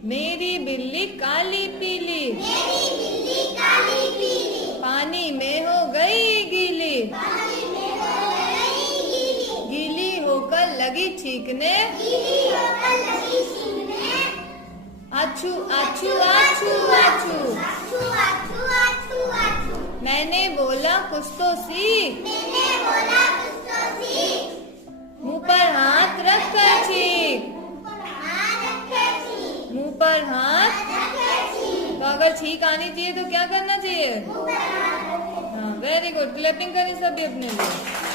मेरी बिल्ली काली पीली, मेरी बिल्ली काली पीली, पानी में हो गई गीली, पानी में हो गई गीली, गीली होकर लगी छींकने, गीली होकर लगी छींकने, आछू आछू आछू आछू। आछू आछू आछू आछू। मैंने बोला कुछ तो सीख, मैंने बोला कुछ तो सीख, मुंह पर हाथ रख कर छींक, हाथ रखे छींक, मुंह पर हाथ। रखे छींक, तो अगर छींक आनी चाहिए तो क्या करना चाहिए? मुंह पर हाथ रखे। हाँ, वेरी गुड। क्लैपिंग करें सभी अपने लिए।